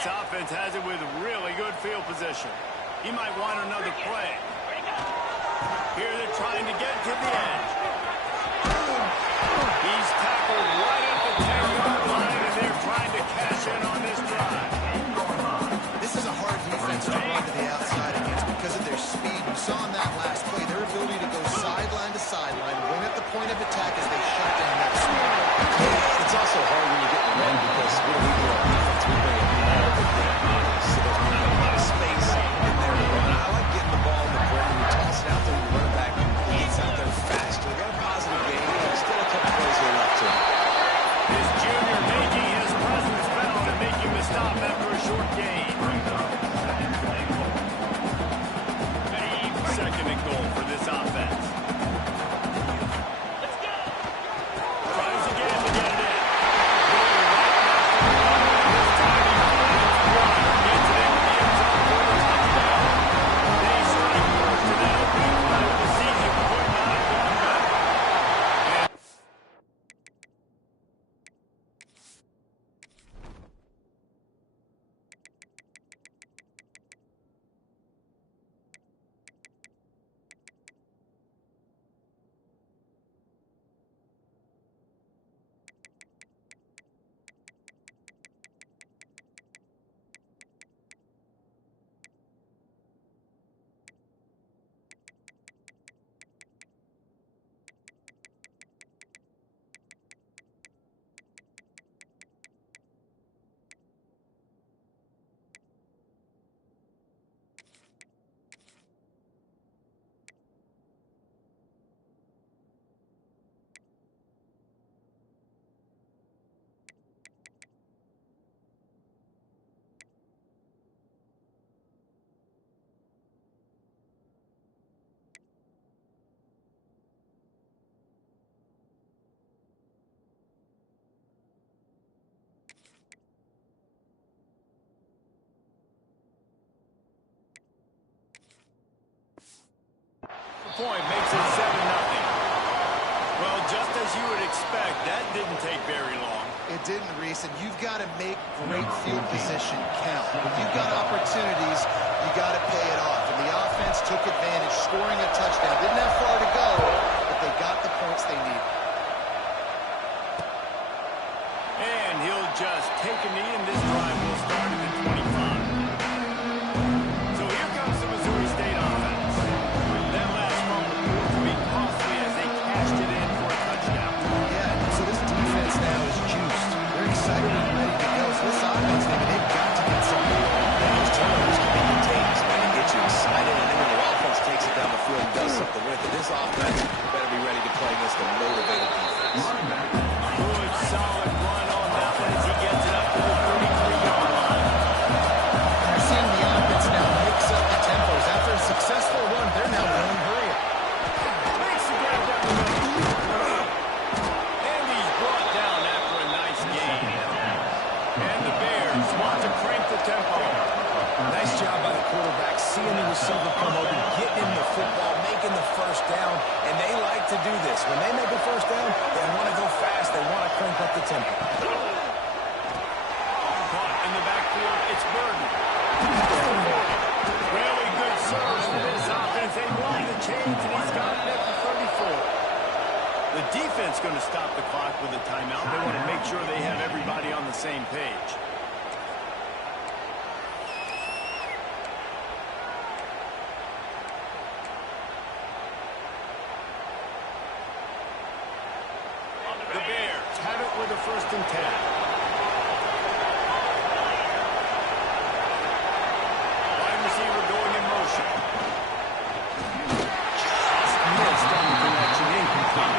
This offense has it with really good field position. He might want another play. Here they're trying to get to the edge. He's tackled right at the 10-yard line, and they're trying to cash in on this drive. This is a hard defense to run to the outside against because of their speed. You saw in that last play their ability to go sideline to sideline, win at the point of attack as they shut down that speed. It's also hard when you get the run because we do on defense. We bring it all over the so there's not a lot of space in there to run. I like getting the ball in the brain. You toss it out there, you run back, he gets out there faster. Got a positive game. Still a couple plays here left to him. This junior making his presence felt and making the stop after a short gain. Second and goal for this offense. Let's go. Tries again to get it in. This time he gets it into the end zone for the touchdown. They strike first to that opening play of the season. Could not have gone better. Point makes it 7-0. Well, just as you would expect, that didn't take very long. It didn't, Reese, and you've got to make great field position count. When you've got opportunities, you got to pay it off. And the offense took advantage, scoring a touchdown. Didn't have far to go, but they got the points they needed. And he'll just take a knee, and this drive will start at the 25. So here comes the Missouri State offense. That last fumble proved to be costly as they cashed it in for a touchdown. Yeah, so this defense now is juiced. They're excited and ready to go. So this offense, they've got to get something going. Those turnovers can be contagious, man. It gets you excited, and then when the offense takes it down the field and does something with it, this offense better be ready to play against a motivated defense. Good, solid run on that one as he gets it up to the 33-yard line. You're seeing the offense now mix up the tempos. After a successful run, they're now running hurry up. Makes the grab down the middle. And he's brought down after a nice gain. And the Bears want to crank the tempo. Nice job by the quarterback, seeing the receiver come over, getting him the football, making the first down, and they like to do this. When they make a first down, they want to go fast, they want to crank up the tempo. Caught in the backfield, it's Burden. Really good serves for this offense. They run the change, and he's got it at the 34. The defense going to stop the clock with a timeout. They want to make sure they have everybody on the same page. The Bears have it with a 1st and 10. Wide receiver going in motion. Just missed on the connection, incomplete.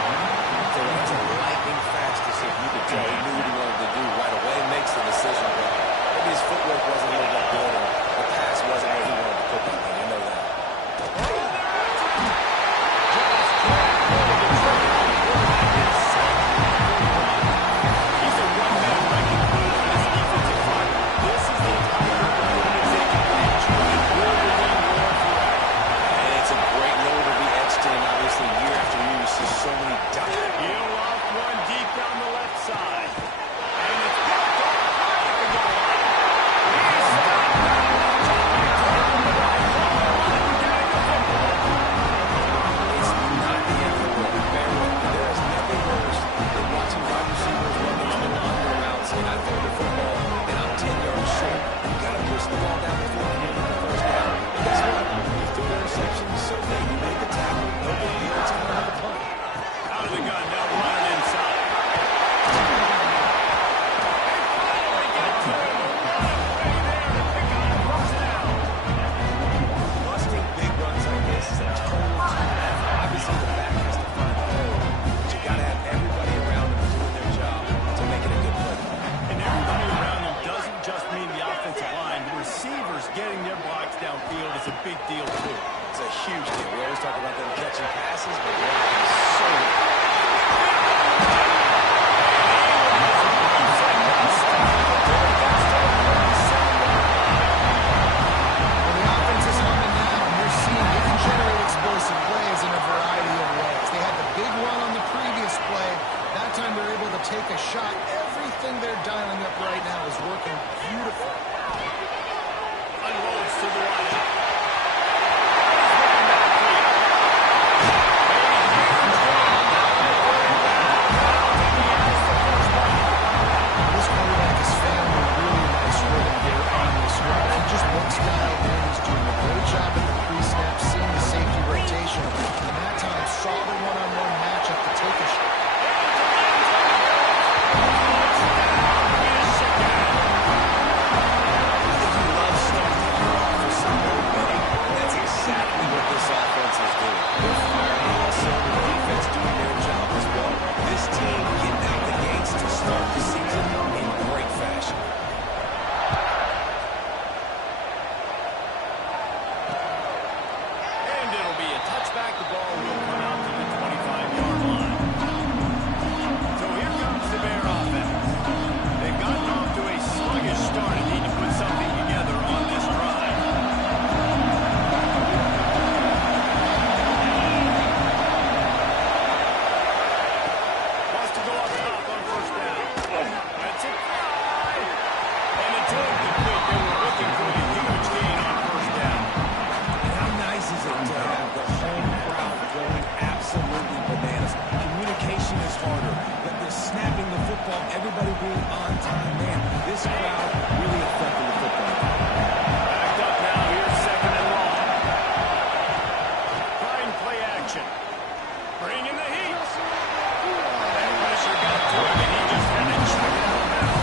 So that's a lightning fast decision. You could tell he knew what he wanted to do right away, makes the decision, but maybe his footwork wasn't a little bit good, and the pass wasn't where he wanted to put that thing. I know that. He's a one-man too. It's a huge deal. We always talk about them catching passes, but blocking is so important. Take a shot. Everything they're dialing up right now is working beautiful. Unloads to the right. This quarterback is found a really nice rhythm here on this run. He just looks dialed in. He's doing a great job in the pre-snap, seeing the safety rotation, and that time saw the one-on-one matchup to take a shot. Everybody being on time, man. This crowd really affecting the football. Backed up now. Here's second and long. Trying play action. Bringing the heat. That pressure got to him, and he just had to check it out now.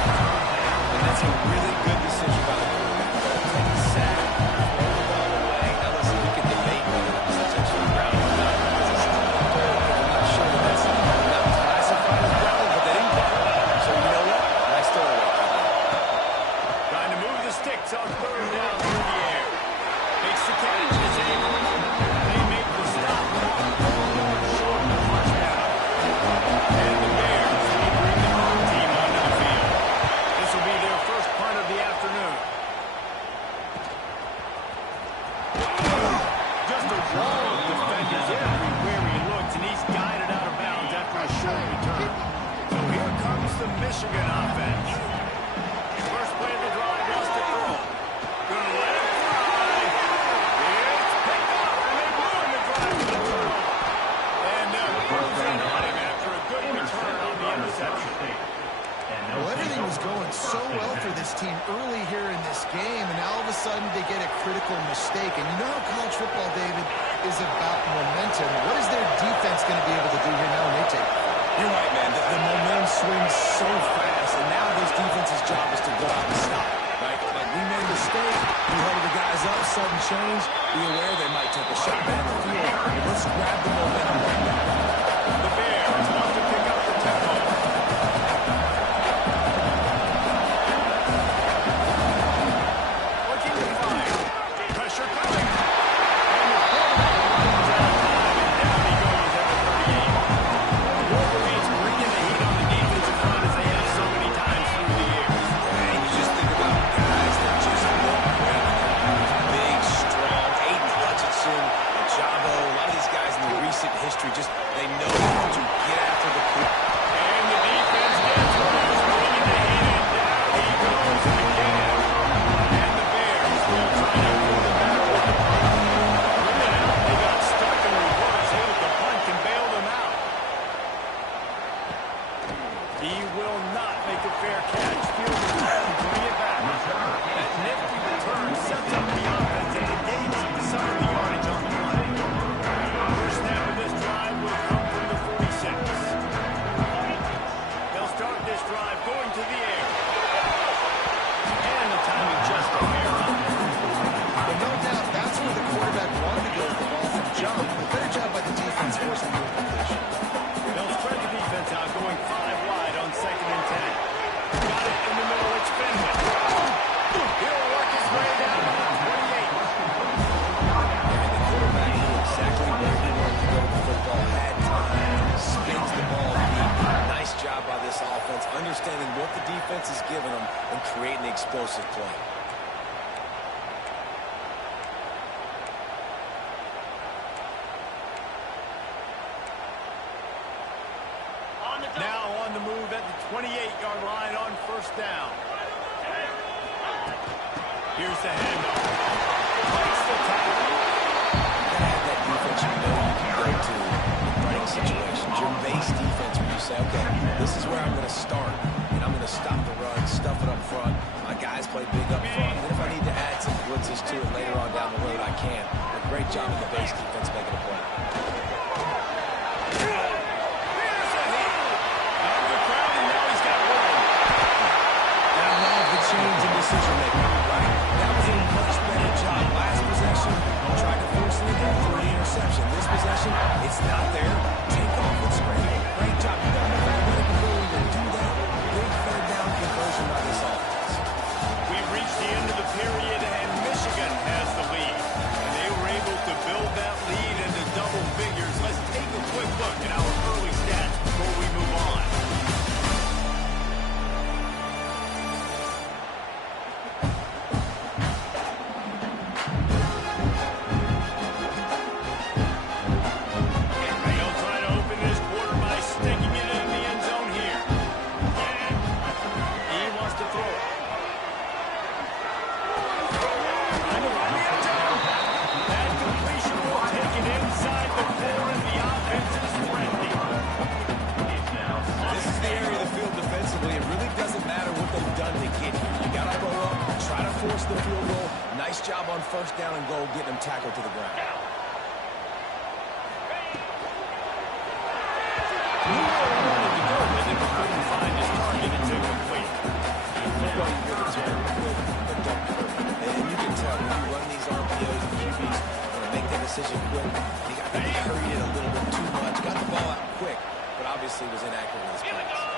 And that's a really good decision by the quarterback. Don't take the sack, throw the ball away. Now listen, we can debate whether that was intentional grounding or not. I'm not sure that that's not classified as grounding, but they didn't call it. So you know what? Nice throwaway. Trying to move the sticks on third down through the air. Makes the catch. Is able. They make the stop. Short of the touchdown. And the Bears will bring the home team onto the field. This will be their first punt of the afternoon. Just a wall of defenders everywhere he looks, and he's guided out of bounds after a short return. So here comes the Michigan offense. First play of the drive was to throw. Gonna let it fly. It's picked up, and they ruin the drive with a throw. And throws in on him after a good return on the interception. Well, everything was going so well for this team early here in this game, and now all of a sudden they get a critical mistake. And you know how college football, David, is about momentum. What is their defense going to be able to do here now when they take it? You're right, man. The momentum swings so fast, and now this defense's job is to go out and stop it, right? Like, we made a mistake, we held the guys up, sudden change, be aware they might take a shot down the field. Let's grab the momentum right now. The Bears want to pick up the tempo. Looking to fire. Pressure coming. And the quarterback runs out of time, and down he goes at the 38. Wolverines bringing the heat on the defensive front as they have so many times through the years. And you just think about guys that just look great. Big, strong, Aiden Hutchinson, Jabo, a lot of these guys in the recent history, just they know how to get after the ball. And the defense gets Rose bringing the heat in. Down he goes again. And the Bears will try to pull the back with the punt. Bring it out. They got stuck in reverse. Hailed the punt and bailed him out. He will not make a fair catch. Fields it and bring it back. That nifty return sets up the offense and engages some of the yardage on the play. First snap of this drive will come from the 46. creating the explosive play. Now on the move at the 28-yard line on first down. Here's the handoff. Breaks the tackle. You gotta have that defense you know you can go to in running situations. Your base defense where you say, okay, this is where I'm going to start, and I'm going to stop the run, stuff it up front. My guys play big up front. And if I need to add some blitzes to it later on down the road, I can. A great job in the base defense making a play. Change in decision making, right? That was a much better job. Last possession, tried to force it in for the interception. This possession, it's not there. Take off and scramble. Great job. You got enough athletic ability to do that. Big third down conversion by this offense. We've reached the end of the period, and Michigan has the lead. And they were able to build that lead into double figures. Let's take a quick look at our early stats before we move on. The field goal. Nice job on first down and goal, getting them tackled to the ground. He wanted to go with it, but couldn't find his target. It's incomplete. Football, you get it quick, but don't hurt. And you can tell when you run these RPOs and QBs, want to make that decision quick. He got hurried it a little bit too much. Got the ball out quick, but obviously was inaccurate in his pass.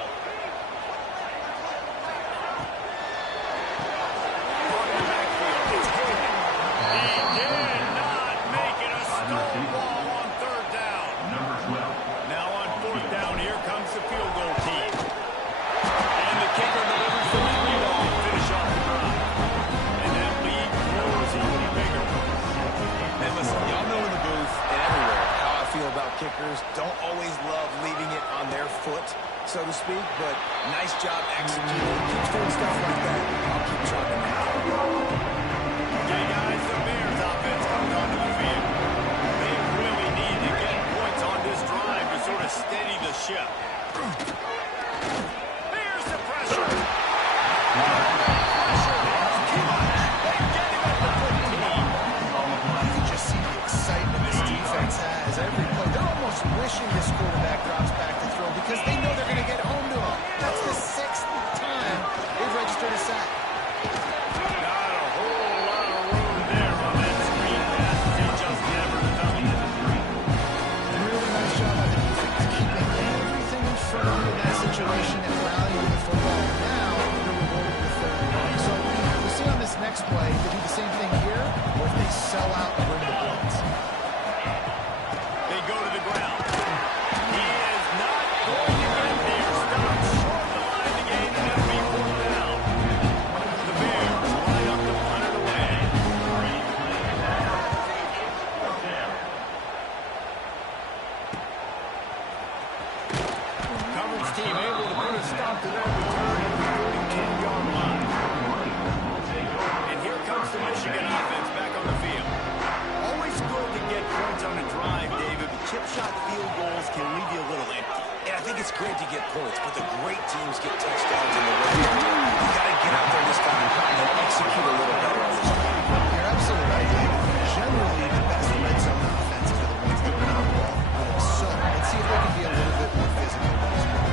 Kickers don't always love leaving it on their foot, so to speak, but nice job executing. Keep doing stuff like that. I'll keep trying to. Okay, guys, the Bears offense comes onto the field. They really need to get points on this drive to sort of steady the ship. Bears the pressure. Wishing this quarterback drops back to throw because they know they're going to get home to him. That's the 6th time they've registered a sack. Not a whole lot of room there on that screen pass. They just never developed it. Really nice job by the defense, keeping everything in front of you in that situation and allowing you the football. Now they're rewarded with third down. So we'll see on this next play if they do the same thing here or if they sell out and bring the blitz. They go to the ground. He is not going to get there. Stop short of the line to gain, and it'll be pulled down. The Bears line up to punt it away. Coverage team able to put a stop to that return at the 42-yard line. And here comes the Michigan offense back on the field. Always good to get points on a drive, David, but chip shot field goals can leave you a little empty. And I think it's great to get points, but the great teams get touchdowns in the red zone. You got to get out there this time and execute a little better on this drive. You're absolutely right, Dave. Generally, the best red zone offenses are the ones that run the ball. So let's see if they can be a little bit more physical with this one.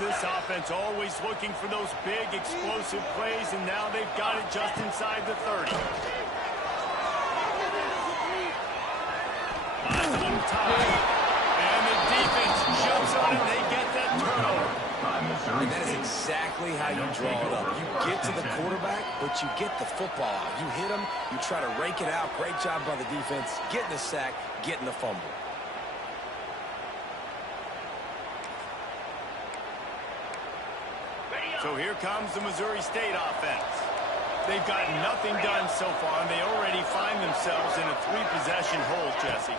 This offense always looking for those big, explosive plays, and now they've got it just inside the 30. Untied, and the defense jumps on it. They get that turnover. And that is exactly how you draw it up. You get to the quarterback, but you get the football out. You hit him, you try to rake it out. Great job by the defense, getting the sack, getting the fumble. So here comes the Missouri State offense. They've gotten nothing done so far, and they already find themselves in a 3-possession hole, Jesse.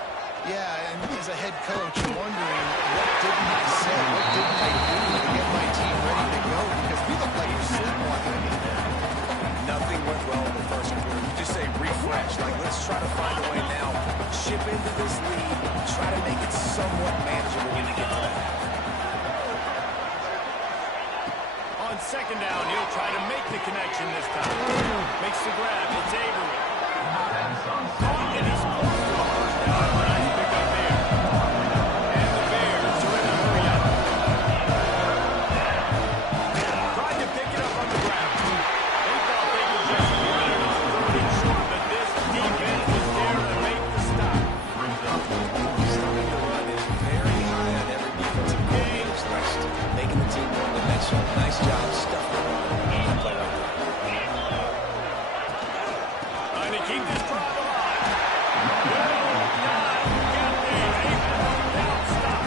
Yeah, and as a head coach, I'm wondering, what didn't I say? What didn't I do to get my team ready to go? Because we look like we're sleepwalking in there. Nothing went well in the first quarter. You just say refresh. Like, let's try to find a way now. Chip into this lead. Try to make it somewhat manageable when you get to that. On second down, he'll try to make the connection this time. Makes the grab. It's Avery. Caught, and he's close to a first down. Nice pick up there. And the Bears are in the hurry up. Tried to pick it up on the ground. They thought they could just run it on third and short, but this defense was there to make the stop. Stopping the run is very high on every defensive coordinator's list. Making the team one-dimensional. Nice job stuffing the run. Good play right there. Trying to keep this drive alive. Got there. Down stop.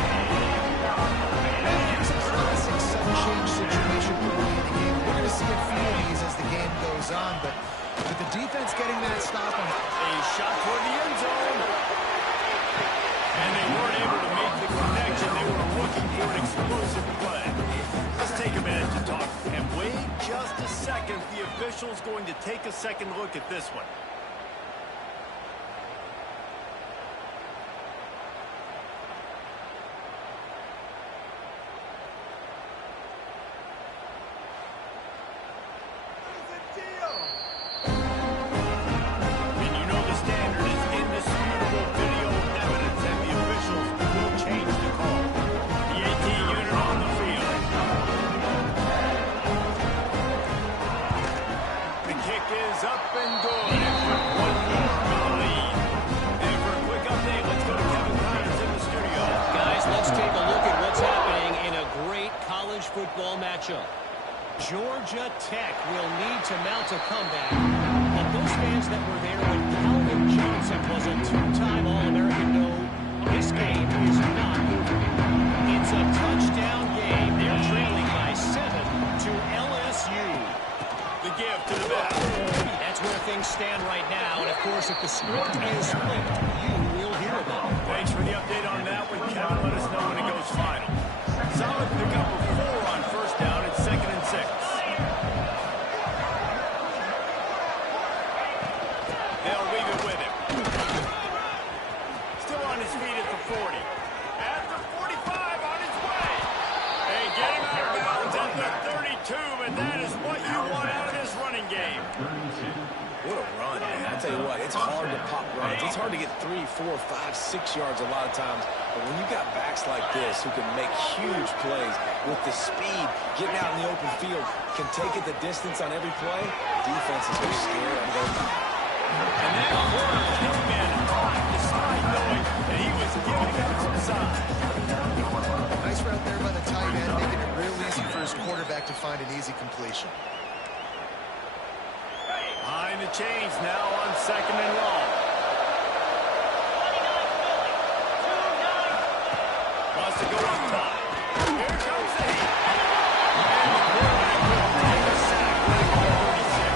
And here's a classic sudden change situation early in the game. We're going to see a few of these as the game goes on, but with the defense getting that stop on A shot toward the end zone. And they weren't able to make the connection. They were looking for an explosive play. Let's take a minute to talk. And wait just a second. The official's going to take a second look at this one. And you know the standard is indisputable video evidence, and the officials will change the call. The 18 unit on the field. The kick is up and good. And for one more for the lead. And for a quick update, let's go to Kevin Connors in the studio. Guys, let's take a look at what's happening in a great college football matchup. Georgia Tech will need to mount a comeback. But those fans that were there when Calvin Johnson was a 2-time All-American know this game is not over. It's a touchdown game. They're trailing by 7 to LSU. The give to the back. That's where things stand right now. And, of course, if the script is flipped, you will hear about it. Thanks for the update on that one, Kevin. Let us know when it goes final. Solid pickup of 4 on first down. It's 2nd and 6. They'll leave it with him. Still on his feet at the 40. At the 45, on his way. They get him out of bounds at the 32, but that is what you want out of this running game. What a run, man. I tell you what, it's hard to pop runs. It's hard to get 3, 4, 5, 6 yards a lot of times. But when you got backs like this who can make huge plays with the speed, getting out in the open field, can take it the distance on every play, defenses are scared and they're not. And that corner came in hot despite knowing that he was giving him some size. nice route there by the tight end, making it real easy for his quarterback to find an easy completion. Behind the chains now on 2nd and long. Wants to go up top. Here comes the heat. And the quarterback will take a sack with a 36.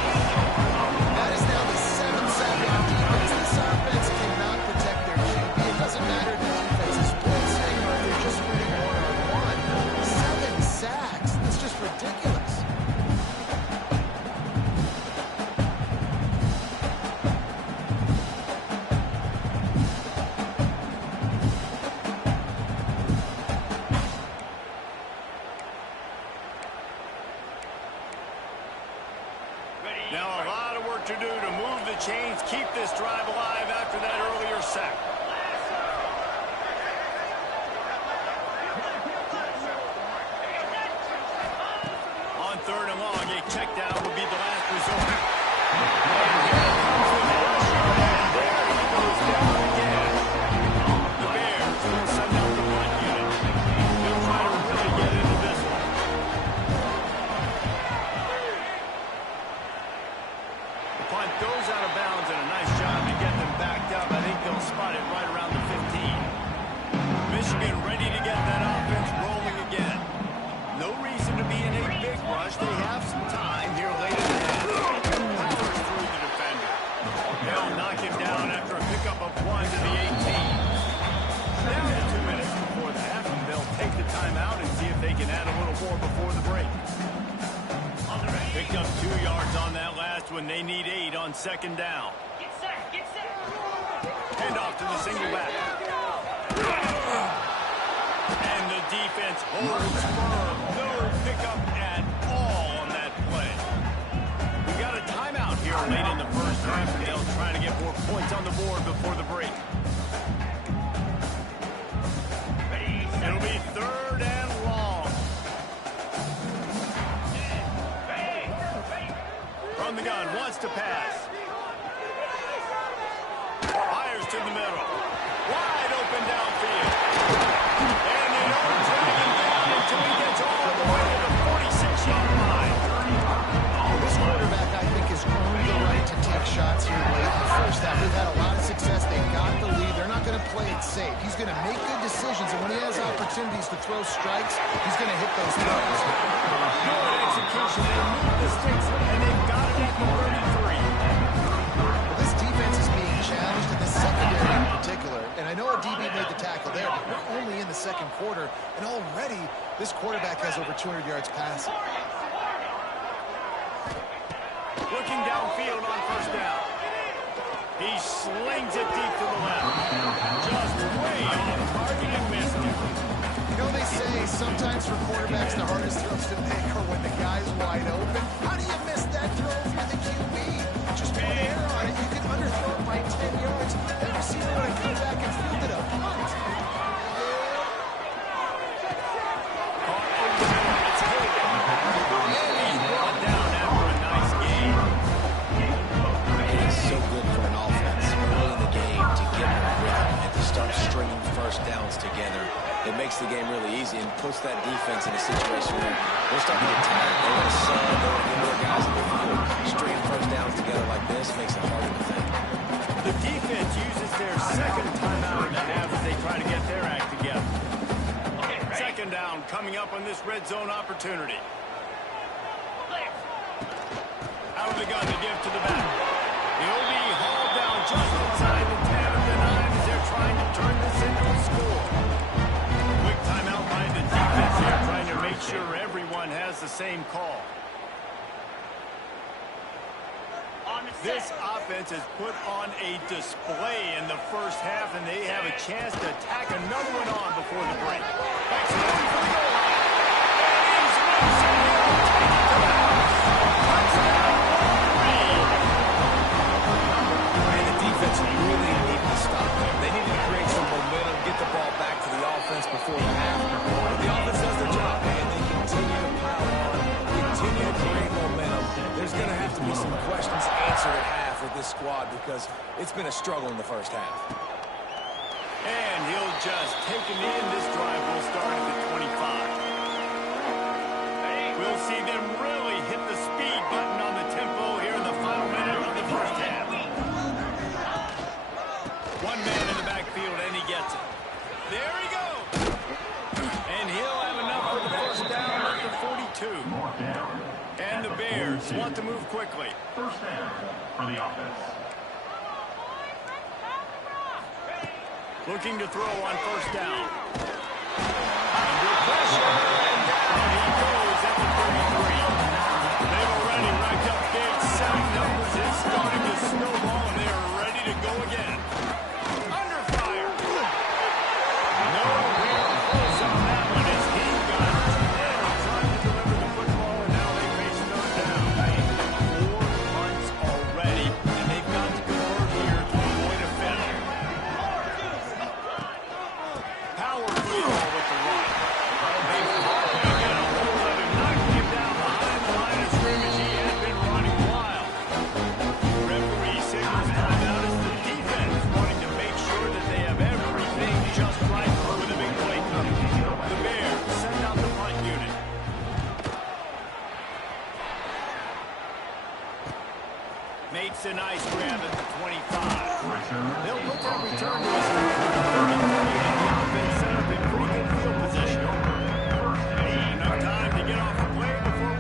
That is now the 7th sack on defense. This offense cannot protect their QB. It doesn't matter if the defense is blitzing or if they're just winning one-on-one. 7 sacks. That's just ridiculous. Now a lot of work to do to move the chains, keep this drive alive after that earlier sack. On 3rd and long, a check down would be the last resort. And here comes the pressure, and there he goes down again. The Bears will send out the punt unit. They'll try to really get into this one. The punt goes out of bounds, and a nice job to get them backed up. I think they'll spot it right around the 15. Michigan ready to get that offense rolling again. No reason to be in a big rush. They have some time here late in the half. Powers through the defender. They'll knock him down after a pickup of 1 to the 18. Down to 2 minutes before the half, and they'll take the timeout and see if they can add a little more before the break. Picked up 2 yards on that last one. They need 8 on second down. Get set, get set. Hand off to the single back. And the defense holds firm. No pickup at all on that play. We got a timeout here late in the first half, and they'll try to get more points on the board before the break. It'll be 3rd and long. From the gun, wants to pass. Fires to the middle. Wide open downfield. And they don't drag him down until he gets all the way to the 46-yard line. This quarterback, I think, has earned the right to take shots here late in the first half. They've had a lot of success. They've got the lead. They're not going to play it safe. He's going to make good decisions, and when he has opportunities to throw strikes, he's going to hit those throws. Good execution. They move the sticks, and they've got it at the 33. Well, this defense is being challenged in the secondary in particular, and I know a DB made the tackle there, but we're only in the second quarter, and already this quarterback has over 200 yards passing. Looking downfield on first down. He slings it deep to the left. Just way off target and missed it. You know, they say sometimes for quarterbacks the hardest throws to make are when the guy's wide open. How do you miss that throw if you're the QB? Just put air on it. You can underthrow it by 10 yards. Then receiver would have come back and fielded a punt. Caught over the middle. It's hit. And he's brought down after a nice game. It is so good for an offense early in the game to get in a rhythm and to start stringing first downs together. It makes the game really easy and puts that defense in a situation where they're starting to get tired. They want to sub, they want to get more guys in the field. Stringing first downs together like this makes it harder to think. The defense uses their second timeout in the half as they try to get their act together. Second down coming up on this red zone opportunity. Out of the gun, the give to the back. He'll be hauled down just inside the 10 of the 9 as they're trying to turn this into a score. Quick timeout by the defense here, trying to make sure everyone has the same call. This offense has put on a display in the first half, and they have a chance to tack another one on before the break. Backs it over for the goal line. And he's loose, and he'll take it to the house. Touchdown, Wolverine. And the defense really needed to stop there. They needed to create some momentum, get the ball back to the offense before the half. The offense does their job, and they continue to pile on, continue to create momentum. There's going to have to be some questions answered at half with this squad because it's been a struggle in the first half. And he'll just take a knee, and this drive will start at the 25. We'll see them really hit the speed button on the tempo here in the final minute of the first half. One man in the backfield, and he gets it. There he goes. And he'll have enough for the first down at the 42. And the Bears want to move quickly. First down for the offense. Looking to throw on first down. Under pressure, and down he goes at the 33. They've already racked up big sack numbers. It's starting to snowball, and they're ready to go again. Under fire. No real pulse on that one as he got nailed trying to deliver the football, and now they face third down. 4 punts already, and they've got to convert here to avoid a finish. Power football with the run. They've hardly got a hold of him, knocking him down behind the line of scrimmage. He had been running wild. Referee signals timeout as the defense wanting to make sure that they have everything just right with a big play coming. The Bears send out the punt unit. Makes a nice grab at the 25. They'll put that return to us at the 33, and the offense set up in pretty good field position. Enough time to get off the play before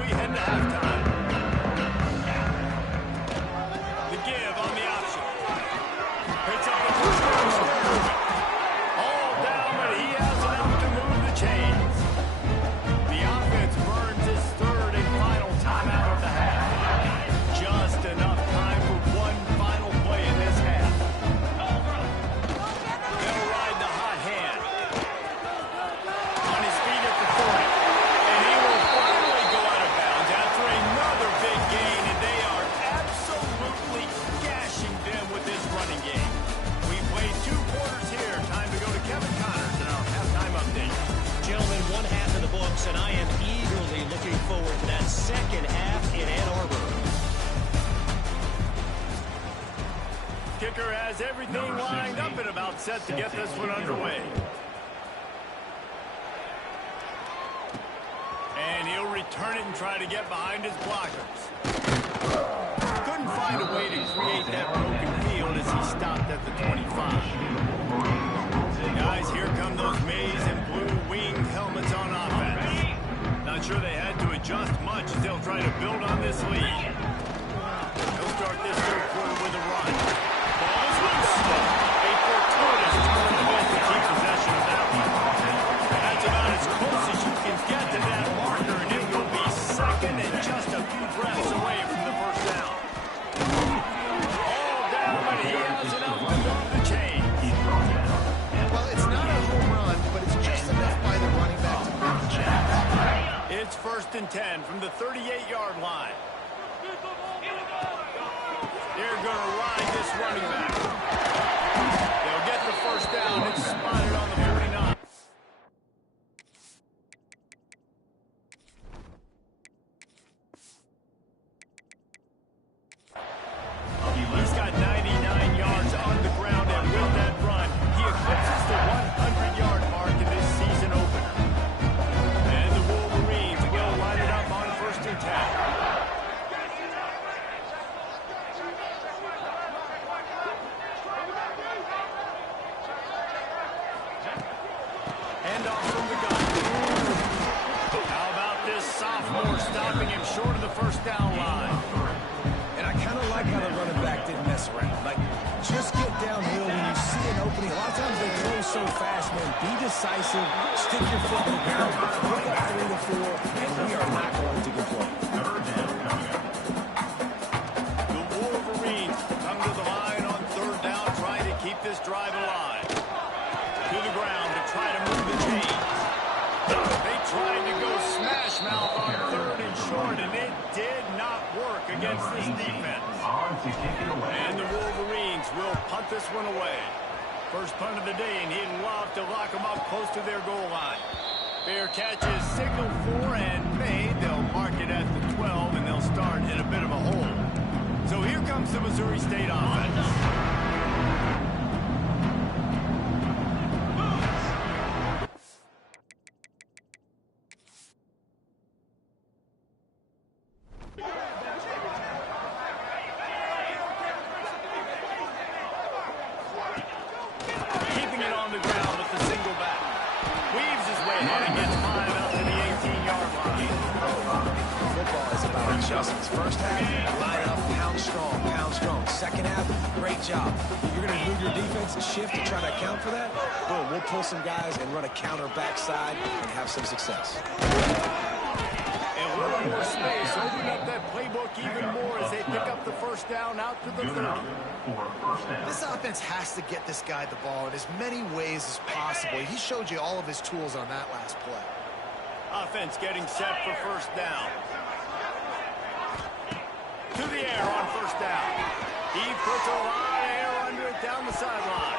kicker has everything lined up and about set to get this one underway. And he'll return it and try to get behind his blockers. Couldn't find a way to create that broken field as he stopped at the 25. Guys, here come those maize and blue winged helmets on offense. Not sure they had to adjust much as they'll try to build on this lead. They'll start this third quarter with a run. Ball is loose. A fortuitous turn of it to keep possession of that one. That's about as close as you can get to that marker, and it will be second and just a few breaths away from the first down. All down, but he has enough to move the chain. Well, it's not a home run, but it's just enough by the running back to move the chain. It's 1st and 10 from the 38-yard line. They're going to ride this running back. They'll get the first down. It's spotted on the 49. He's got 99 yards on the ground, and with that run, he eclipses the 100-yard mark in this season opener. And the Wolverines will line it up on 1st and 10. Handoff from the gun. How about this sophomore stopping him short of the first down line? And I kind of like how the running back didn't mess around. Like, just get downhill when you see an opening. A lot of times they close so fast, man. Be decisive. Stick your foot in the ground. Pick up 3 to 4, and we are not going to complain. The Wolverines come to the line on 3rd down, trying to keep this drive alive. To the ground to try to move the chains. They tried to go smash mouth on 3rd and short, and it did not work against this defense. And the Wolverines will punt this one away. First punt of the day, and he'd love to lock them up close to their goal line. Fair catch is signaled for and made. They'll mark it at the 12, and they'll start in a bit of a hole. So here comes the Missouri State offense. Keeping it on the ground with the single back. Weaves his way ahead and gets 5 out to the 18-yard line. Football is about adjustments. First half, line up, pound strong. Second half, great job. You're going to move your defense and shift to try to account for that? Boom, we'll pull some guys and run a counter backside and have some success. And a little more space, open up that playbook even more as they pick up the first down out to the 30. This offense has to get this guy the ball in as many ways as possible. He showed you all of his tools on that last play. Offense getting set for first down. To the air on first down. He puts a lot of air under it down the sideline.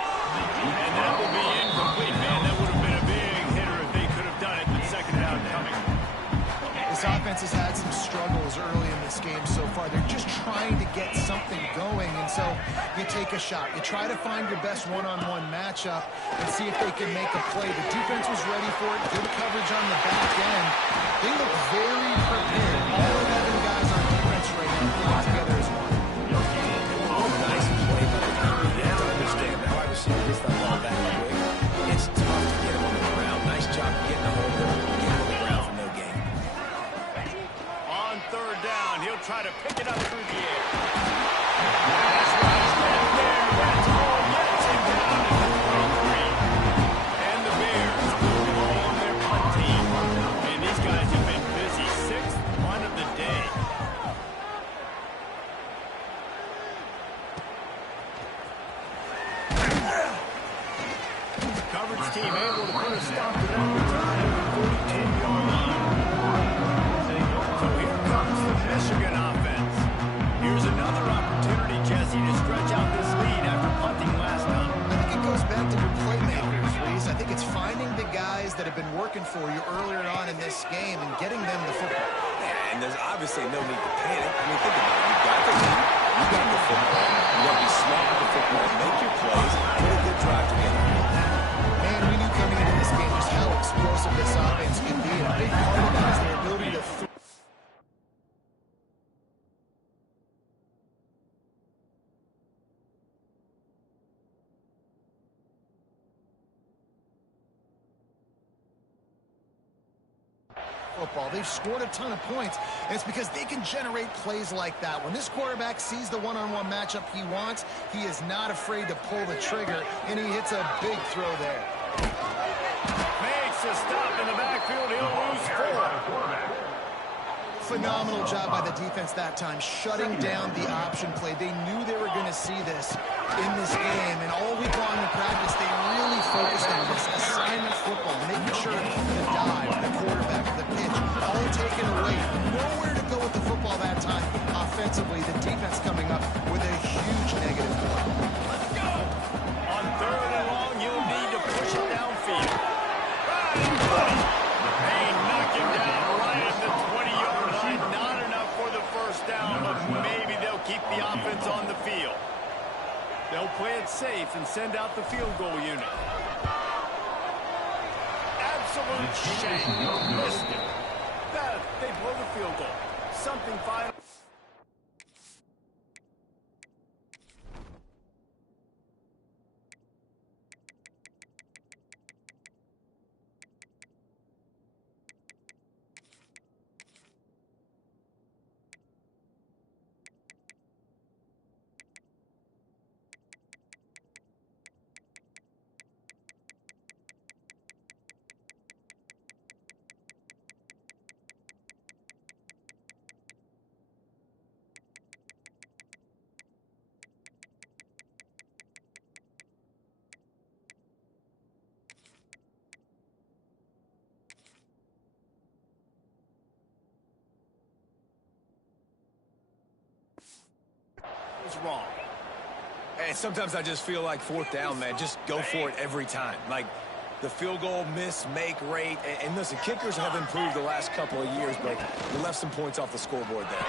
And that will be incomplete. Man, that would have been a big hitter if they could have done it, but second down coming. This offense has had some struggles early in this game so far. They're just trying to get something going, and so you take a shot. You try to find your best one-on-one matchup and see if they can make a play. The defense was ready for it. Good coverage on the back end. They look very prepared. All 11 guys on defense right now playing together as one. Nice play by the keeper. You have to understand that wide receiver gets that ball back quick. It's tough to get him on the ground. Nice job getting a hold of him. Get him on the ground for no gain. On 3rd down, he'll try to pick it up through the air. That's right, standing there. That's all gets him down at the 23. And the Bears will call on their punt team. And these guys have been busy. 6th punt of the day. Coverage team able to put a stop to that return at the 42-yard line. So here comes the Michigan offense. Here's another opportunity, Jesse, to stretch out this lead after punting last time. I think it goes back to your playmakers, Reese. I think it's finding the guys that have been working for you earlier on in this game and getting them the football. Yeah, and there's obviously no need to panic. I mean, think about it. You got the lead. You got the football. You got to be smart with the football. football. They've scored a ton of points, and it's because they can generate plays like that. When this quarterback sees the one-on-one matchup he wants, he is not afraid to pull the trigger, and he hits a big throw there. Makes a stop in the backfield. He'll lose 4. Phenomenal job by the defense that time, shutting down the option play. They knew they were going to see this in this game, and all week long in practice, they really focused on this assignment football, making sure the dive, the quarterback, the pitch, all taken away. Nowhere to go with the football that time. Offensively, the defense coming up with a huge negative play. Let's go! On 3rd and long, you'll need to push it downfield. They knock him down right at the 20-yard line. Not enough for the first down, but maybe they'll keep the offense on the field. They'll play it safe and send out the field goal unit. Absolute shame. Missed it. They blow the field goal. Something final. Wrong. And sometimes I just feel like 4th down, man. Just go for it every time. Like the field goal miss, make rate. And listen, kickers have improved the last couple of years, but you left some points off the scoreboard there.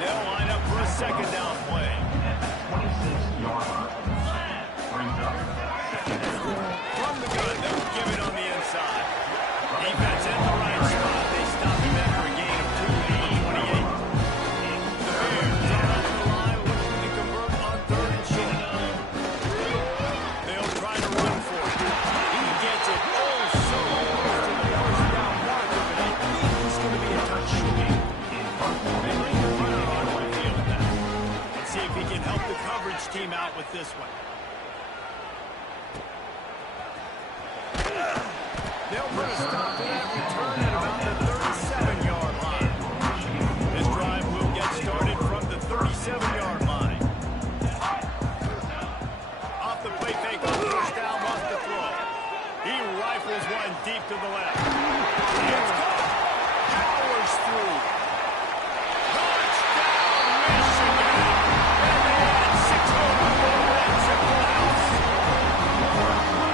They'll line up for a 2nd down play. 26-yard line. Brings up From the gun, they'll give it on the inside. Defense in the right spot. They stop him after a gain of 2 at the 28. The Bears are on the line looking to convert on 3rd and short. They'll try to run for it. He gets it oh so close to the first down marker, but I think it's going to be a touch short. They bring the runner onto the field now. Let's see if he can help the coverage team out with this one. They'll put a stop to that return at about the 37-yard line. This drive will get started from the 37-yard line. Off the play fake on 1st down, wants to throw. He rifles one deep to the left. It's good. Powers through. Touchdown, Michigan. And they had 6 more wins at the house.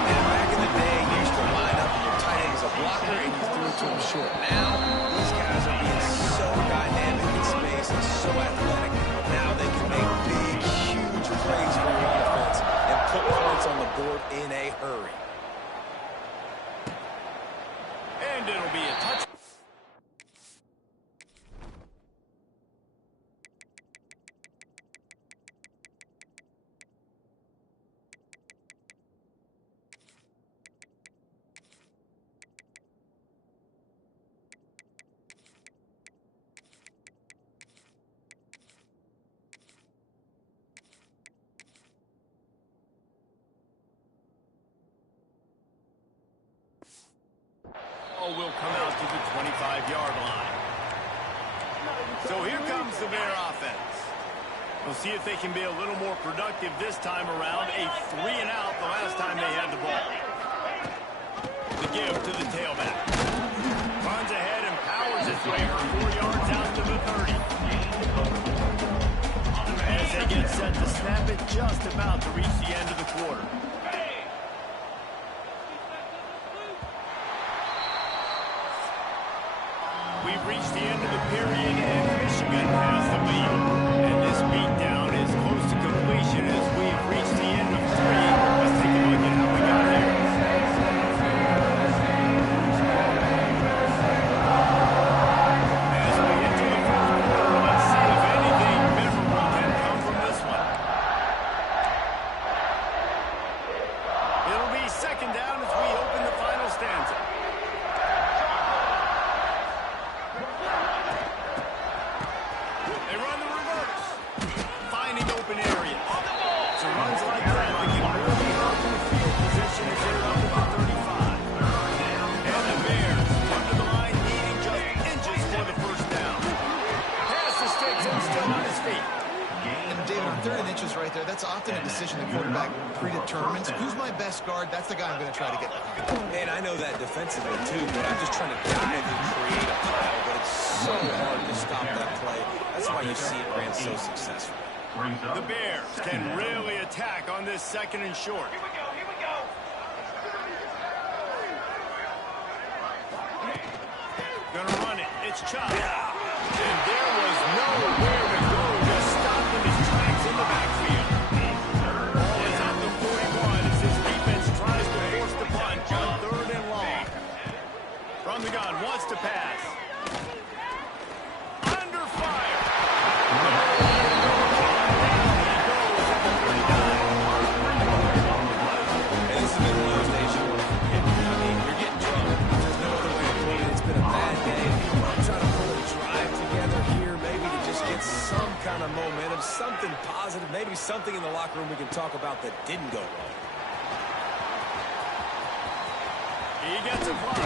And back in the day, you used to line up and your tight end was a blocker and you threw it to him short. Now, these guys are being so dynamic in space and so athletic. Now they can make big, huge plays for your offense and put points on the board in a hurry. And it'll be a touchdown. Will come out to the 25-yard line. So here comes the Bear offense. We'll see if they can be a little more productive this time around. A 3-and-out the last time they had the ball. The give to the tailback. Runs ahead and powers his way 4 yards out to the 30. As they get set to snap it, just about to reach the end of the quarter. We've reached the end of the period, and Michigan has the lead. And this beatdown is close to completion as we've reached the end of 3. Let's take a look at how we got here. As we get to the 4th quarter, let's see if anything memorable can come from this one. right there. That's often a decision the quarterback predetermines. Who's my best guard? That's the guy I'm going to try to get behind. And I know that defensively, too, but I'm just trying to dive and create a pile, but it's so hard to stop that play. That's why you see it ran so successful. The Bears can really attack on this 2nd and short. Here we go. Gonna run it. It's Chubb. And there was nowhere to go. Just stopped in his tracks in the backfield. Ball is at the 41 as his defense tries to force the punch on 3rd and long. From the gun, wants to pass. Under fire. And this has been one of those days you want to forget. I mean, you're getting drunk. There's no other way to put it. It's been a bad day. I'm trying to pull a drive together here, maybe to just get some kind of momentum, something positive, maybe something in the locker room we can talk about that didn't go wrong. He gets a block.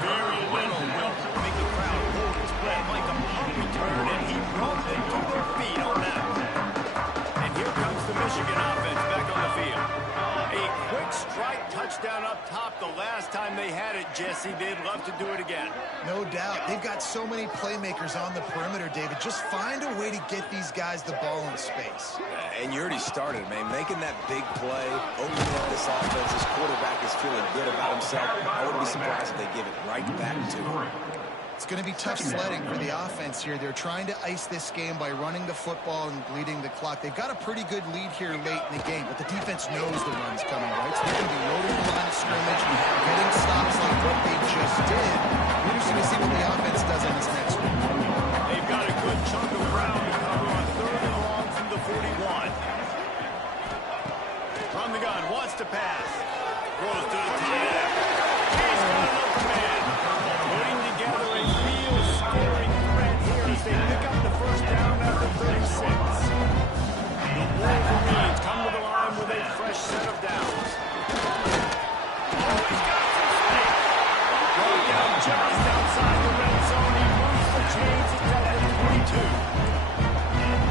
Very little will make the crowd hold its breath like a punt return, and he brought them to their feet on that. And here comes the Michigan offense back on the field. A quick strike touchdown up top the last time they had it, Jesse. They'd love to do it again. No doubt. They've got so many playmakers on the perimeter, David. Just find a way to get these guys the ball in space. And you already started, man. Making that big play, opening up this offense. This quarterback is feeling good about himself. I wouldn't be surprised if they give it right back to him. It's going to be tough sledding for the offense here. They're trying to ice this game by running the football and bleeding the clock. They've got a pretty good lead here late in the game, but the defense knows the run's coming, right? So they're going to be loading the line of scrimmage, getting stops like what they just did. We're just going to see what the offense does on this next one. They've got a good chunk of ground to cover on 3rd and long from the 41. From the gun, wants to pass. Throws to the tight end. He's got an open man. Putting together a real scoring threat here as they pick up the 1st down after 36. The Wolverines come to the line with a fresh set of downs. Oh, he's got some space. Brought down just outside the red zone. He moves the chains to the 22.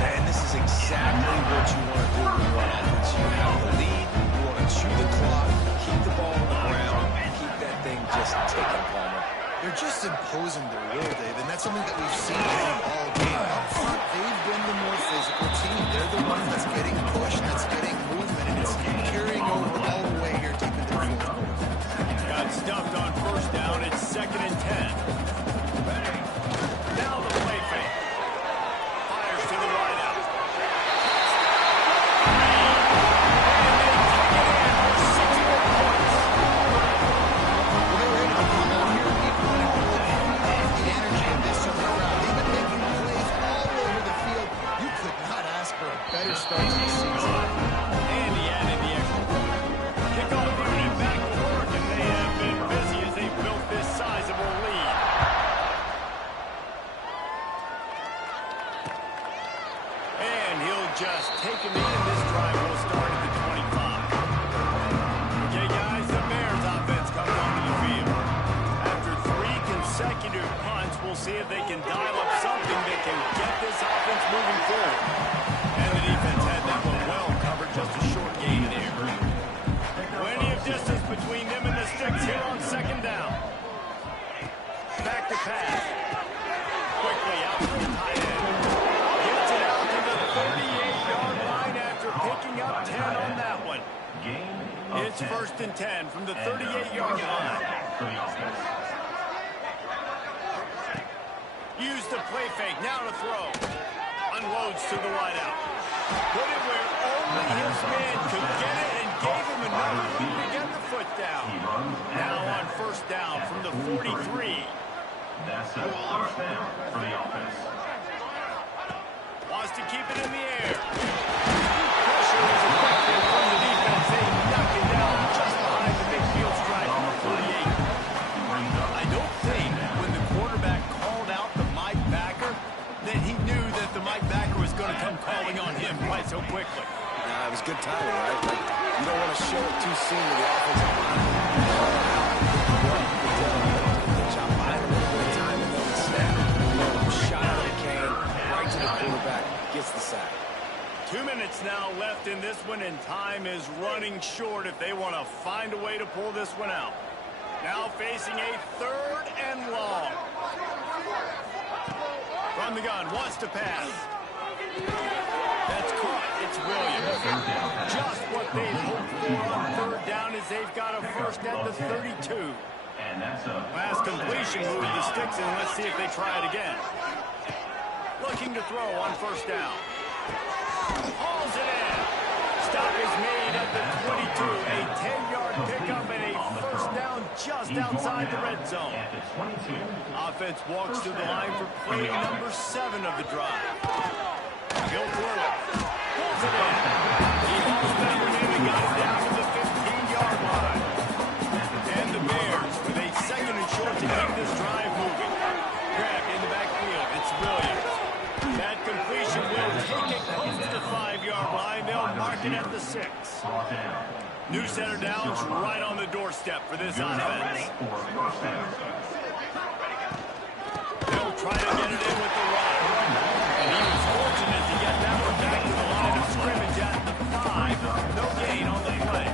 Man, this is exactly what you want to do with one offense. You have the lead, you want to chew the clock, keep the ball on the ground, keep that thing just ticking, Palmer. They're just imposing their will, Dave, and that's something that we've seen all game. Up front, they've been the more physical team. They're the one that's getting pushed, that's getting movement, and it's carrying over all the way here deep into the 4th quarter. Got stuffed on 1st down. It's 2nd and 10. Now the play fake. Fires to the right out. Better start to the season. And he added the extra point. Kickoff unit back to work, and they have been busy as they built this sizable lead. And he'll just take a knee, and this drive will start at the 25. Okay, guys, the Bears offense comes onto the field. After 3 consecutive punts, we'll see if they can dial up something that can get this offense moving forward. And the defense had that one well covered, just a short gain there. Plenty of distance between them and the sticks here on 2nd down. Back to pass. Quickly out to the tight end. Gets it out to the 38-yard line after picking up 10 on that one. It's 1st and 10 from the 38-yard line. Use the play fake, now to throw. Unloads to the wideout. Put it where only his man could get it and gave him another room to get the foot down. Now on 1st down from the 43. That's a 1st down for the offense. Wants to keep it in the air. Pressure is effective from the defense. They knock it down just behind the midfield strike on the 48. I don't think when the quarterback called out the Mike backer that he knew that the Mike backer was going to come calling on him quite so quickly. Nah, it was good timing, right? Like, you don't want to show it too soon to the offensive line. Good job buying a little bit of time and then the snap. Shot out of the can, right to the quarterback, gets the sack. 2 minutes now left in this one, and time is running short if they want to find a way to pull this one out. Now facing a 3rd and long. From the gun, wants to pass. That's caught. It's Williams. Just what they've hoped for on 3rd down as they've got a first at the 32. And that's a Last completion moved the sticks, and let's see if they try it again. Looking to throw on 1st down. Hauls it in. Stop is made at the 22. A 10-yard pickup and a 1st down just outside the red zone. at the 22. Offense walks to the line for play number 7 of the drive. He'll throw it. Pulls it in. He hauls that one in and got it down to the 15-yard line. And the Bears with a 2nd and short to keep this drive moving. Grab in the backfield. It's Williams. That completion will take it close to the 5-yard line. They'll mark it at the 6. Brought down. New center downs right on the doorstep for this offense. For first down. They'll try to get it in with the run. And he was fortunate to get that one back to the line of scrimmage at the 5. No gain on the play.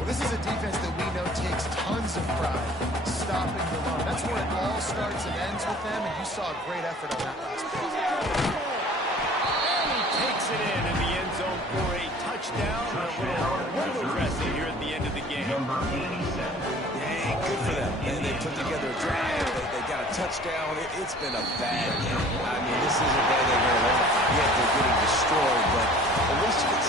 Well, this is a defense that we know takes tons of pride stopping the run. That's where it all starts and ends with them, and you saw a great effort on that last play. And he takes it in the end zone for a touchdown. A little window dressing here at the end of the game. Number 87. Hey, good for them. They put together a drive. They got a touchdown. It's been a bad game. I mean, this is a day they're going to forget they're getting destroyed, but the rest of it